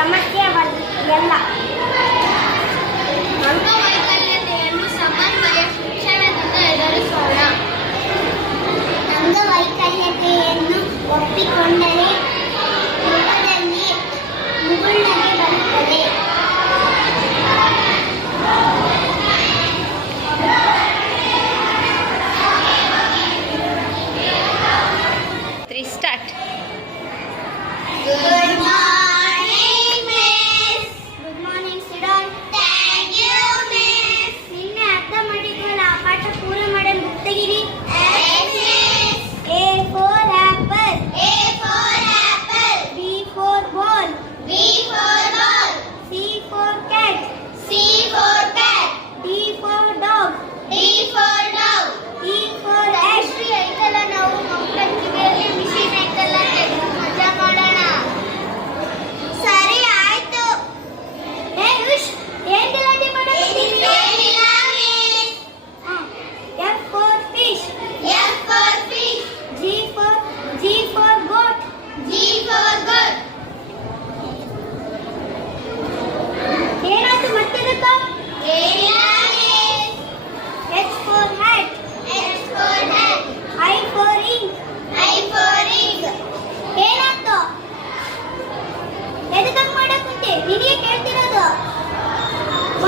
ಸಮಸ್ಯೆ ಎಲ್ಲ. ಅಂಗವೈಕಲ್ಯತೆಯನ್ನು ಸಮನ್ವಯ ಶಿಕ್ಷಣದಿಂದ ಎದುರಿಸೋಣ. ಅಂಗವೈಕಲ್ಯತೆಯನ್ನು ಒಪ್ಪಿಕೊಂಡರೆ ಮುಗುಳ್ನಗೆ ಬರುತ್ತದೆ. Start. Good morning, miss. Good morning sedan. Thank you, miss. ನಿನ್ನೆ ಅರ್ಥ ಮಾಡಿದ್ವಲ್ಲ ಆ ಪಾಠ ಪೂರ ಮಾಡಲು ಬುಕ್ ತೆಗೀರಿ. Yes, miss. A for apple. A for apple. B for ball. B for ball. C for cat. C for cat. D for dog. D for dog. E for egg. ಐತಲ್ಲ ನಾವು ಮಕ್ಕಳ ಕಿವಿಯಲ್ಲಿ ಮಿಷಿನ್ ಐತಲ್ಲ ತೆಗೆದು ಮಜಾ ಮಾಡೋಣ. ಸರಿ ಆಯ್ತು. ಏ ಯುಷ್, ಏನ್ ಗಲಾಟೆ ಮಾಡಕತ್ತೀರಿ? ಏನಿಲ್ಲ miss. F for fish. F for fish. G for goat. G for goat. ಏನಾಯ್ತು ಮತ್ತಿದಕ್ಕ? ಏನಿಲ್ಲ miss. H for hat. H for hat. I for ink. I for ink. ಏನಾಯ್ತು? ಎದಕ್ಕಂಗ್ ಮಾಡಕ್ ಕುಂತೆ? ನಿನಗೆ ಕೇಳ್ತಿರೋದು.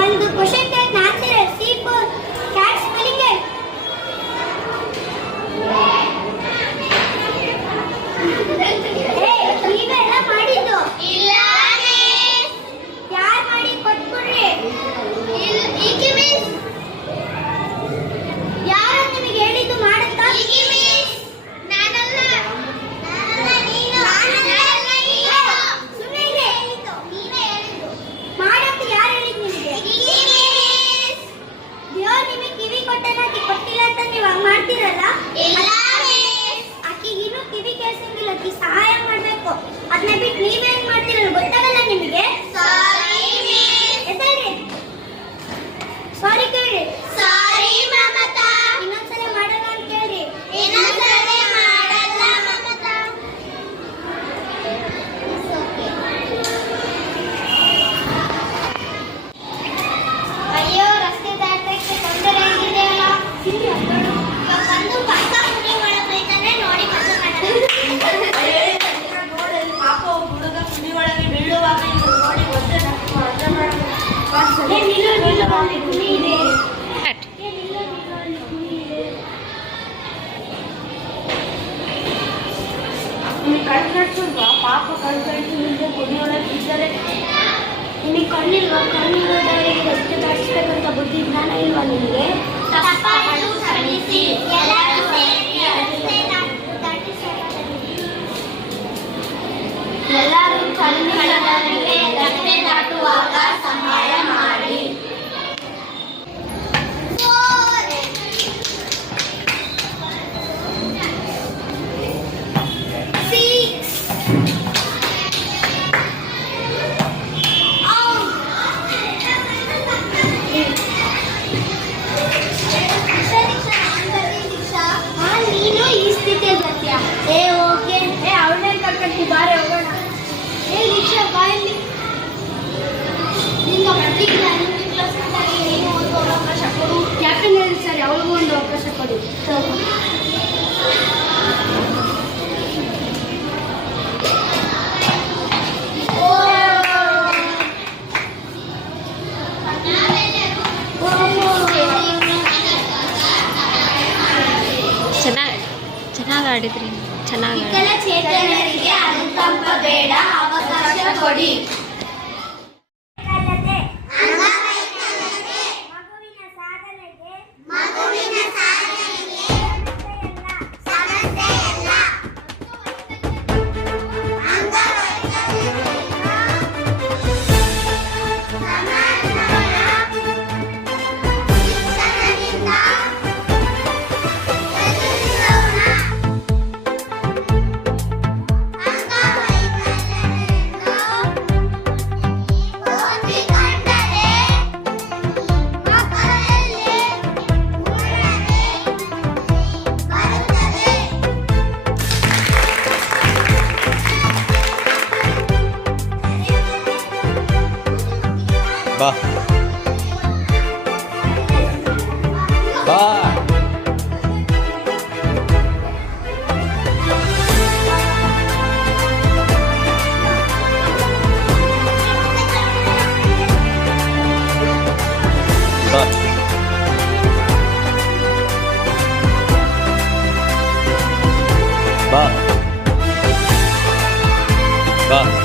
ಒಂದು question type answer. C for cat spelling it. ನೀವೆಲ್ಲ ಮಾಡಿದ್ದು ಇಲ್ಲ ಮಿಸ್. ಯಾರು ಮಾಡಿ ಕೊಟ್ಬಿಡ್ರಿ. ಈಕಿ ಮಿಸ್. ಯಾರು ನಿಮಗೆ ಹೇಳಿದ್ದು ಮಾಡಂತ? ಈಕಿ ಮಿಸ್. ನಾನಲ್ಲ. ನೀನು. ನಾನಲ್ಲ ನೀನು. ಸುಮ್ಮನೆ ಇರಿ. ನೀನೇ ಹೇಳಿದ್ದು. ಮಾಡಂತ ಯಾರು ಹೇಳಿದ್ದು ನಿಮಗೆ? ಈಕಿ ಮಿಸ್. ದೇವ್ರು ನಿಮಗೆ ಕಿವಿ ಕೊಟ್ಟಿಲ್ಲ ಅಂತ ನೀವು ಹಂಗ್ ಮಾಡ್ತೀರಲ್ಲ. ಇಲ್ಲ ಮಿಸ್. ಆಕಿಗೆ ಇನ್ನೂ ಕಿವಿ ಕೇಳಿಸಂಗಿಲ್ಲ. ಆಕಿ ಸಹಾಯ ಮಾಡ್ಬೇಕು. ಅದನ್ನ ಬಿಟ್ಟು ನೀವೇನ್ ಮಾಡ್ತೀರಲ್ಲ ಗೊತ್ತಾಗಲ್ಲ ನಿಮಗೆ. Sorry miss. ಎದ್ದೇಳ್ರಿ. ಸಾರಿ ಕೇಳ್ರಿ. ಸಾರಿ ಮಮತಾ. ಇನ್ನೊಂದ್ಸಲ ಮಾಡಲ್ಲ ಅಂತ ಕೇಳ್ರಿ. ಇನ್ನೊಂದ್ಸರಿ ಮಾಡಲ್ಲ ಮಮತಾ. ಅಯ್ಯೋ, ರಸ್ತೆ ದಾಟಕ್ಕೆ ತೊಂದರೆ ಆಗಿದೆಯಲ್ಲ. ಬಂದು ಪಕ್ಕ ಮುನಿ ಒಳಗೆ ಬೈತಾನೆ ನೋಡಿ ಮಜಾ ಪಾಪ ಹುಡುಗ ಕುಡಿ ಒಳಗೆ ಬೀಳುವಾಗ ಇವ್ರು ನೋಡಿ ಒದ್ದೆ ನಕ್ಕು ಅರ್ಥ ಮಾಡಬೇಕು. ಏ, ನಿಲ್ಲು, ಅಲ್ಲಿ ಕುನಿ ಇದೆ. ಸ್ಟಾರ್ಟ್. ಏ, ನಿಲ್ಲು, ಅಲ್ಲಿ ಕುನಿ ಇದೆ. ನಿಮಗೆ ಕಳ್ಸಿಲ್ವಾ? ಪಾಪ ಕಳ್ಸಿ ಮುಂದೆ ಕುಡಿಯೊಳಗೆ ಇದ್ದರೆ ನಿಮಗೆ ಕಣ್ಣಿರೋದವರಿಗೆ ರಸ್ತೆ ದಾಟಿಸ್ಬೇಕಂತ ಬುದ್ಧಿ ಜ್ಞಾನ ಇಲ್ವಾ ನಿಮಗೆ? ತಪ್ಪಾಯ್ತು ಕ್ಷಮಿಸಿ. ಎಲ್ಲರೂ ಸೇರಿ ರಸ್ತೆ ಎಲ್ಲರೂ ಕಣ್ಣಿಲ್ಲದವರಿಗೆ ರಸ್ತೆ ದಾಟುವಾಗ ಸಹಾಯ ಮಾಡಿ. ನೀನು ಈ ಸ್ಥಿತಿಯಲ್ಲಿ ಬರ್ತೀಯ. ಏ ಓಕೆ. ಏ ಅವಳನ್ನೇ ಕರ್ಕೊಂಡಿ ಬಾರೆ ಹೋಗೋಣ. ಏ ರಿಕ್ಷಾ ಬಾಯಲ್ಲಿ ನಿಂಗೆ ಬರ್ಲಿಲ್ಲ. ನಿಮ್ಗೆ ಪ್ರಸ್ತುತವಾಗಿ ಏನು ಒಂದು ಅವಕಾಶ ಕೊಡು. ಕ್ಯಾಪ್ಟನ್ ಹೇಳಿ ಸರಿ, ಅವಳಿಗೂ ಒಂದು ಅವಕಾಶ ಕೊಡಿ. ಚೆನ್ನಾಗಿ ಆಡಿದ್ರಿ. ಚೆನ್ನಾಗಿ ವಿಕಲಚೇತನರಿಗೆ ಅನುಕಂಪ ಬೇಡ, ಅವಕಾಶ ಕೊಡಿ. ಬಾ ಬಾ ಬಾ ಬಾ ಬಾ